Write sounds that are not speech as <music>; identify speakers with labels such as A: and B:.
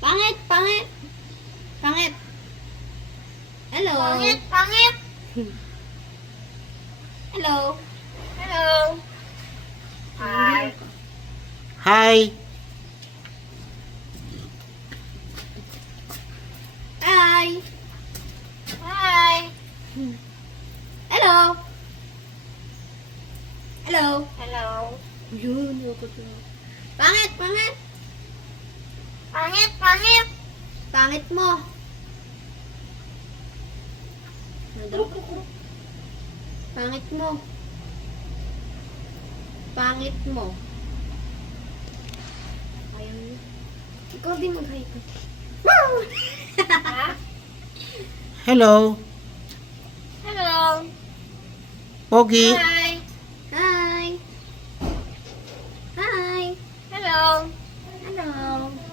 A: Pangit, pangit. Pangit. Hello.
B: Pangit, pangit. <laughs>
A: Hello.
B: Hello. Hi.
C: Hi.
A: Hi.
B: Hi.
A: Hello. Hello.
B: Hello.
A: Yun, ako to. Pangit, pangit.
B: Pangit, pangit.
A: Pangit mo. Ano pangit mo. Pangit mo. Ayun. Ikaw din
B: mag-hyper.
C: Hello.
B: Hello.
C: Pogi.
B: Hi. Hi. Hi. Hello. Hello.